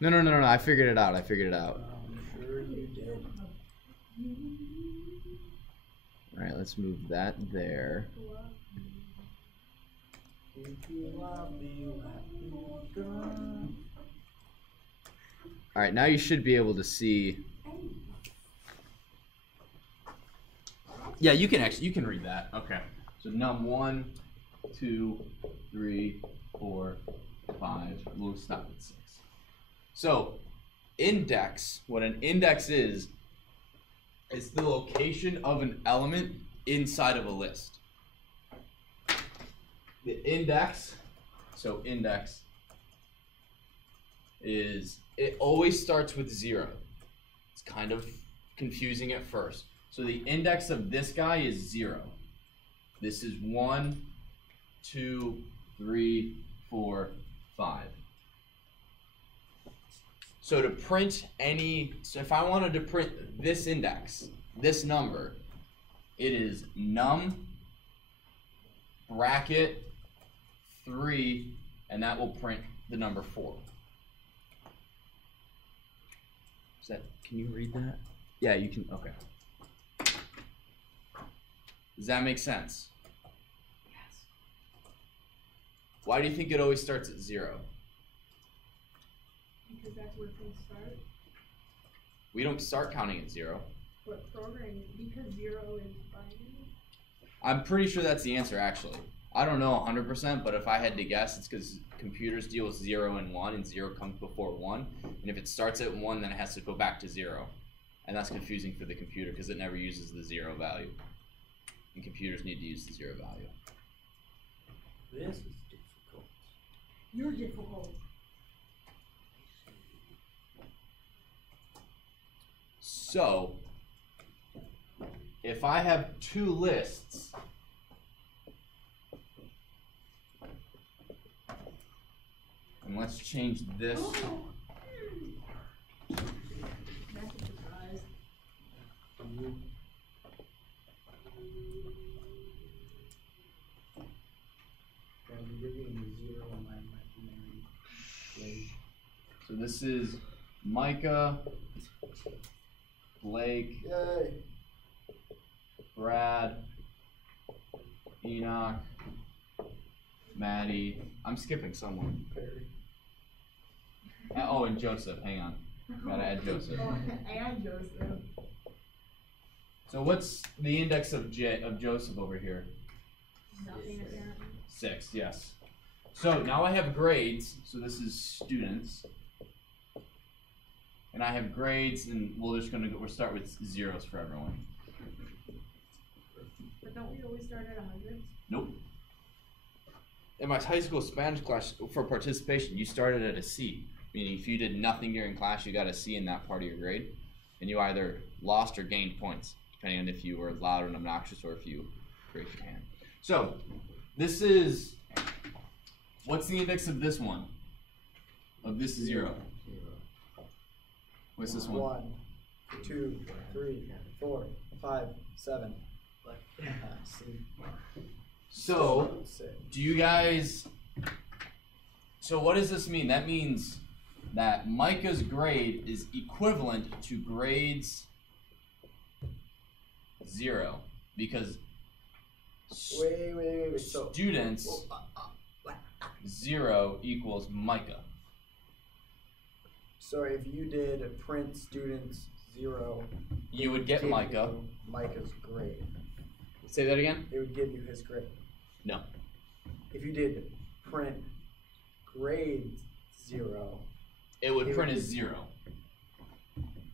No. I figured it out. I'm sure you did. All right, let's move that there. If you love me, let me go. All right, now you should be able to see. Yeah, you can read that. Okay. So num 1, 2, 3, 4, 5. We'll stop at 6. So index, what an index is the location of an element inside of a list. The index, so index is, it always starts with 0. It's kind of confusing at first. So the index of this guy is 0. This is 1, 2, 3, 4, 5. So to print so if I wanted to print this index, this number, it is num bracket 3, and that will print the number 4. Can you read that? Yeah, you can, okay. Does that make sense? Yes. Why do you think it always starts at 0? Because that's where things start. We don't start counting at 0. But programming, because 0 is binary. I'm pretty sure that's the answer, actually. I don't know 100%, but if I had to guess, it's because computers deal with 0 and 1, and 0 comes before 1. And if it starts at 1, then it has to go back to 0. And that's confusing for the computer because it never uses the 0 value. And computers need to use the 0 value. This is difficult. You're difficult. So, if I have 2 lists, and let's change this. That's a surprise. You're getting a 0 on my imaginary blade. So this is Micah, Blake, Yay! Brad, Enoch, Maddie. I'm skipping someone. Perry. Oh, and Joseph. Hang on. Gotta add Joseph. And Joseph. So what's the index of Joseph over here? Nothing apparently. 6, yes. So now I have grades. So this is students. And I have grades, and we'll start with 0s for everyone. But don't we always start at 100? Nope. In my high school Spanish class, for participation, you started at a C. Meaning if you did nothing during class, you got a C in that part of your grade. And you either lost or gained points, depending on if you were loud and obnoxious or if you raised your hand. So, this is, what's the index of this one? Of this 0? What's this one? 1, 2, 3, 4, 5, 7. So, do you guys, so what does this mean? That means that Micah's grade is equivalent to grades 0 because Wait. students 0 equals Micah. So if you did print students 0, You would get give Micah. you Micah's grade. Say that again? It would give you his grade. No. If you did print grade 0, It would print as 0.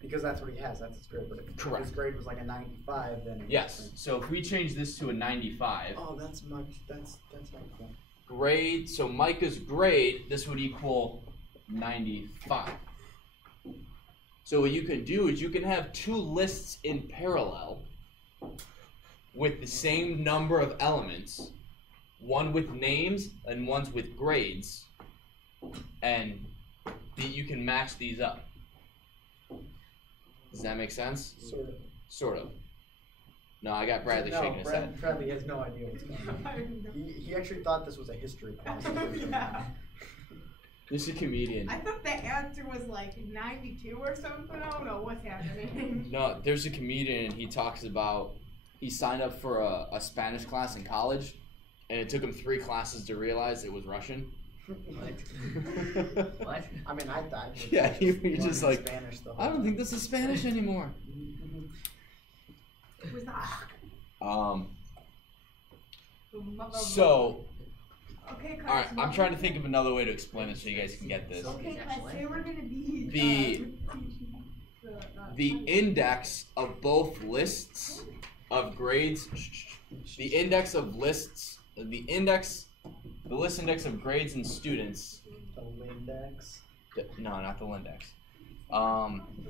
because that's what he has, that's his grade. But if Correct. his grade was like a 95, then it would Yes. print. So if we change this to a 95, Oh, that's helpful. grade, so Micah's grade, this would equal 95. So what you can do is you can have 2 lists in parallel with the same number of elements, one with names and one's with grades, and you can match these up. Does that make sense? Sort of. Sort of. No, I got Bradley shaking his head. Bradley has no idea what's going on. He actually thought this was a history class. Yeah. This is a comedian. I thought the answer was like 92 or something. I don't know what's happening. No, there's a comedian and he talks about he signed up for a Spanish class in college, and it took him 3 classes to realize it was Russian. What? I mean, I thought. Yeah, you're just like, Spanish the whole I don't think this is Spanish anymore. It was not. So, Okay, all right, I'm trying to think of another way to explain it so you guys can get this. Okay, class, say we're gonna be The index of both lists of grades, the index of lists, the list index of grades and students. The Lindex. No, not the Lindex.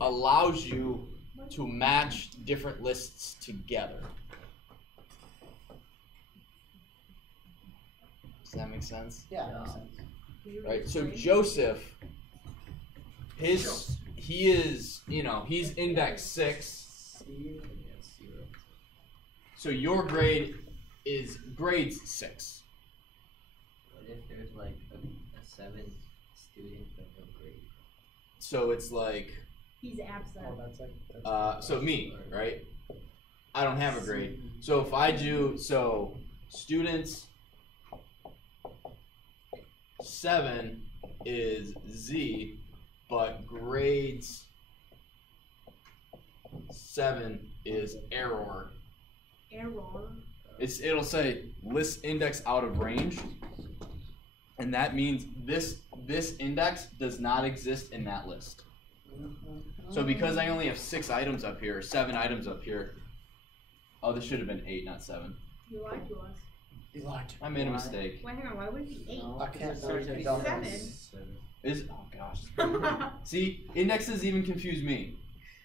Allows you to match different lists together. Does that make sense? Yeah, that makes sense. Right. So Joseph, he is, he's index 6. Steve. So your grade is grade 6. What if there's like a 7 student but no grade? So it's like, He's absent. Oh, that's like. so me, right? I don't have a grade. So if I do, students 7 is Z, but grades 7 is error. Error. It'll say list index out of range, and that means this index does not exist in that list. So because I only have 6 items up here, or 7 items up here, oh, this should have been 8, not 7. You lied to us. You lied to I made a mistake. Wait, hang on. Why would it be 8? No, I can't because it believe starts they at don't. 7. Is oh gosh. See, indexes even confuse me.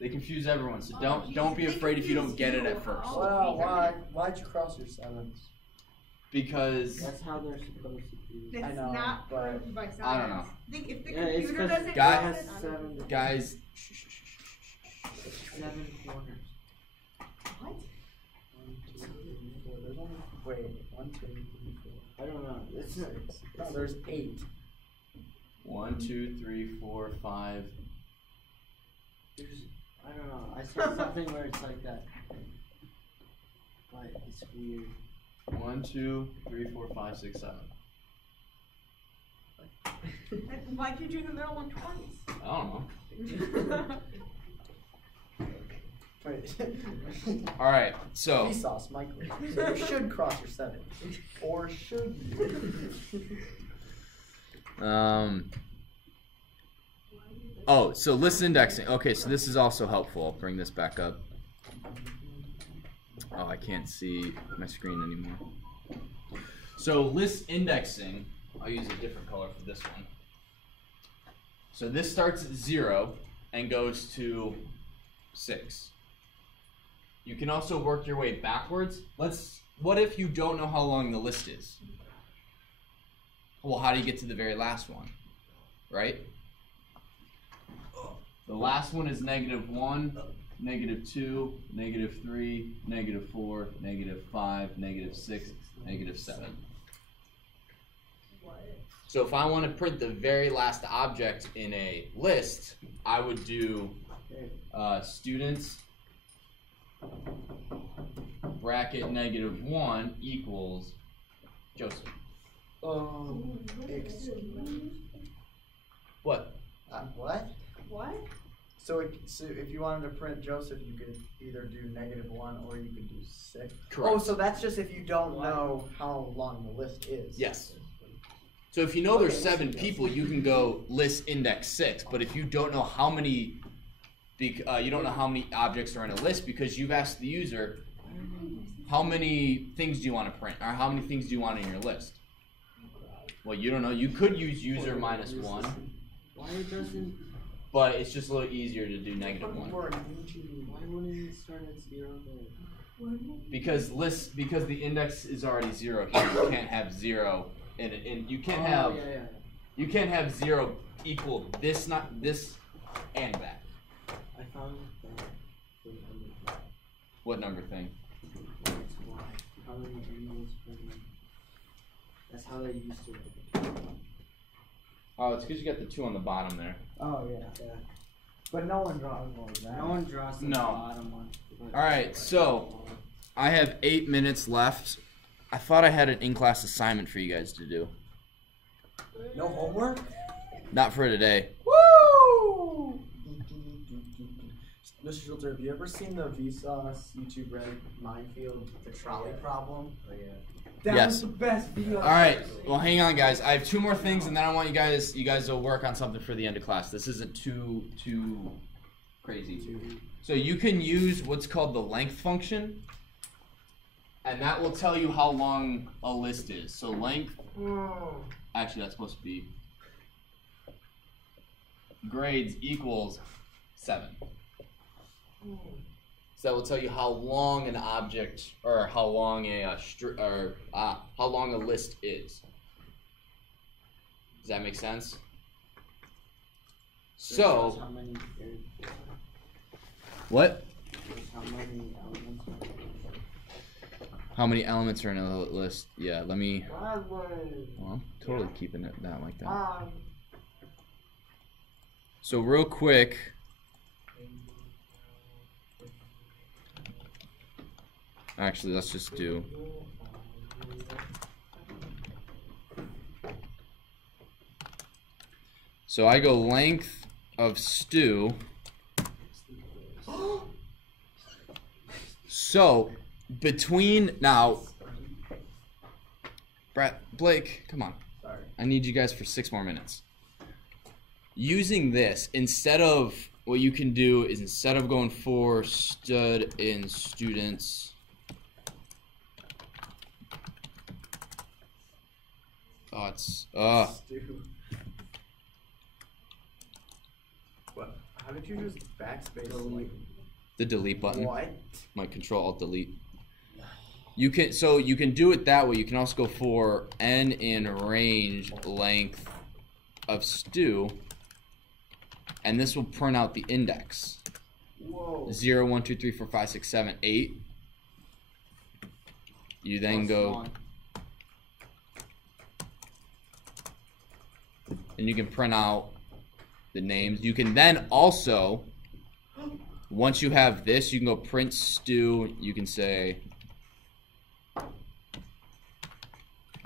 They confuse everyone. So don't be afraid if you don't get it at first. Well, why'd you cross your 7s? Because That's how they're supposed to be. That's I know, not but- proved by science. I don't know. Think if the Yeah, it's computer 'cause doesn't guys- it has 7 guys, 7 corners. What? 1, 2, 3, 4. There's only. Wait. 1, 2, 3, 4. I don't know. It's not. 6. No, there's 8. 1, 2, 3, 4, 5. There's. I don't know. I saw something where it's like that. But it's weird. 1, 2, 3, 4, 5, 6, 7. Why'd you do the middle one twice? I don't know. Wait. All right, so Vsauce, Michael. So you should cross your 7. Or should you? oh, so list indexing. Okay, so this is also helpful. I'll bring this back up. Oh, I can't see my screen anymore. So list indexing, I'll use a different color for this one. So this starts at 0 and goes to 6. You can also work your way backwards. What if you don't know how long the list is? Well, how do you get to the very last one? Right? The last one is -1, -2, -3, -4, -5, -6, -7. What? So if I want to print the very last object in a list, I would do students bracket -1 equals Joseph. Excuse. What? What? What? So if you wanted to print Joseph, you could either do -1 or you could do 6. Correct. Oh, so that's just if you don't know how long the list is. Yes. So if you know there's Okay, 7 yes. people, you can go list index 6. But if you don't know how many, you don't know how many objects are in a list because you've asked the user, how many things do you want to print, or how many things do you want in your list? Well, you don't know. You could use user -1, Why doesn't? but it's just a little easier to do -1 Why wouldn't it start at 0 then? because the index is already 0 here. You can't have 0 and you can't have. Yeah. You can't have 0 equal this, not this, and that. I found that for the number. What number thing? That's why. How many animals per minute? That's how they used to write it. Oh, it's because you got the 2 on the bottom there. Oh yeah. But no one draws like that. No one draws the No. bottom one. All right, so I have 8 minutes left. I thought I had an in-class assignment for you guys to do. No homework? Not for today. Woo! Mr. Schulter, have you ever seen the Vsauce YouTube Reddit Minefield, the trolley problem? Oh, yeah. That Yes. was the best video. All right, well, hang on, guys. I have 2 more things, and then I want you guys to work on something for the end of class. This isn't too crazy. So you can use what's called the length function, and that will tell you how long a list is. So length, actually that's supposed to be grades equals 7. So that will tell you how long an object, or how long how long a list is. Does that make sense? So How many, what? how many elements are there? How many elements are in a list? Yeah, let me. 5 ways. Well, I'm totally keeping it that like that. 5. So real quick, actually, let's just do. So I go length of stew. So between now, Blake, come on. Sorry. I need you guys for 6 more minutes. Using this, instead of what you can do is instead of going for stud in students, Stu. What? How did you just backspace? Like, the delete button. what? My Control Alt Delete. You can do it that way. You can also go for n in range length of stew, and this will print out the index. Whoa. 0, 1, 2, 3, 4, 5, 6, 7, 8. You then Plus go, 1. and you can print out the names. You can then also, once you have this, you can go print stew. You can say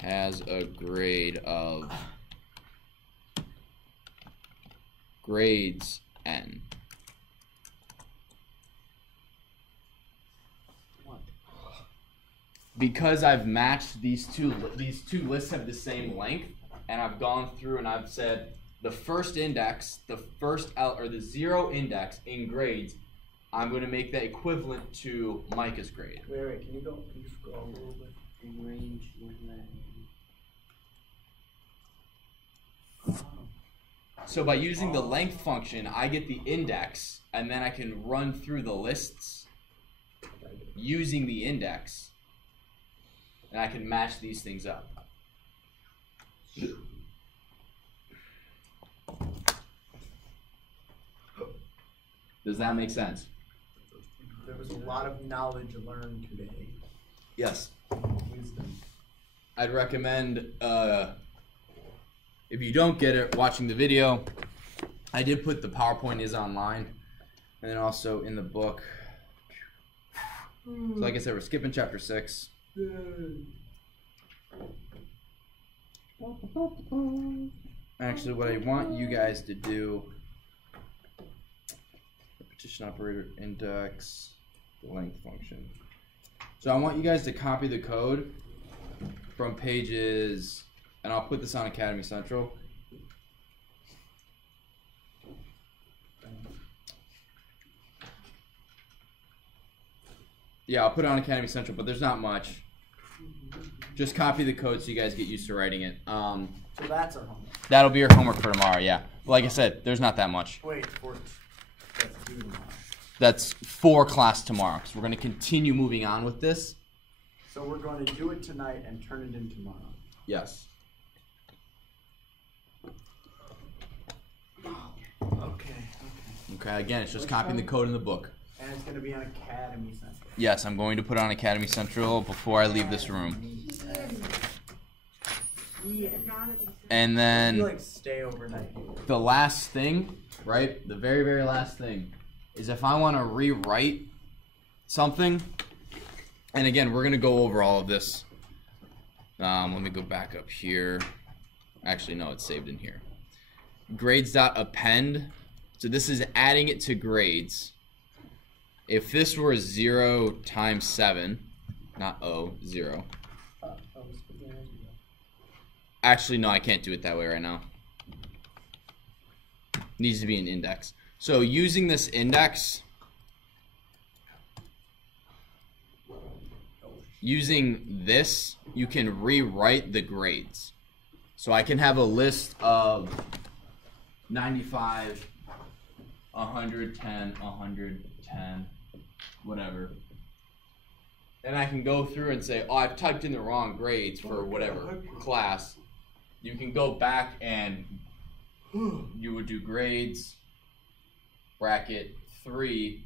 has a grade of grades n. What? Because I've matched these two lists have the same length, and I've gone through and I've said the first index, the 0 index in grades, I'm going to make that equivalent to Micah's grade. Wait, can you scroll a little bit? In range, what does that mean? So by using the length function, I get the index, and then I can run through the lists using the index, and I can match these things up. Does that make sense? There was a lot of knowledge learned today. Yes. Wisdom. I'd recommend, if you don't get it, watching the video. I did put the PowerPoint is online, and then also in the book. So like I said, we're skipping chapter 6. Actually, what I want you guys to do, the partition operator index, the length function. So I want you guys to copy the code from pages, and I'll put this on Academy Central. Yeah, I'll put it on Academy Central, but there's not much. Just copy the code so you guys get used to writing it. So that's our homework. That'll be your homework for tomorrow, yeah. Like I said, there's not that much. Wait, that's due tomorrow. That's for class tomorrow, because we're going to continue moving on with this. So we're going to do it tonight and turn it in tomorrow. Yes. Okay. Okay, again, it's just Which copying the one? code in the book. And it's going to be on Academy Central. Yes, I'm going to put it on Academy Central before I leave this room. And You then like stay overnight. the last thing, right? The very, very last thing is if I want to rewrite something, and again, we're going to go over all of this. Let me go back up here. Actually, no, it's saved in here. Grades.append. So this is adding it to grades. If this were 0 times 7, not 0. Actually, no, I can't do it that way right now. Needs to be an index. So using this index, using this, you can rewrite the grades. So I can have a list of 95, 110, 110, whatever. And I can go through and say, oh, I've typed in the wrong grades for whatever class. You can go back and you would do grades, bracket 3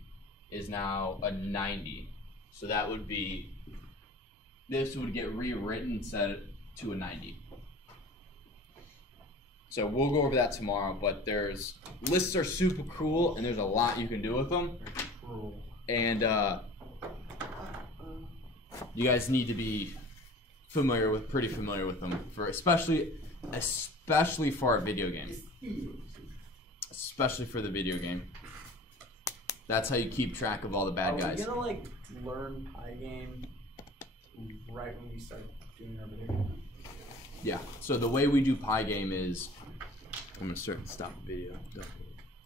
is now a 90. So that would be, this would get rewritten and set it to a 90. So we'll go over that tomorrow, but there's, lists are super cool and there's a lot you can do with them. And you guys need to be pretty familiar with them for especially for a video game. Especially for the video game. That's how you keep track of all the bad guys. Are we gonna like learn Pygame right when we start doing our video game? Yeah. So the way we do Pygame is, I'm gonna stop the video.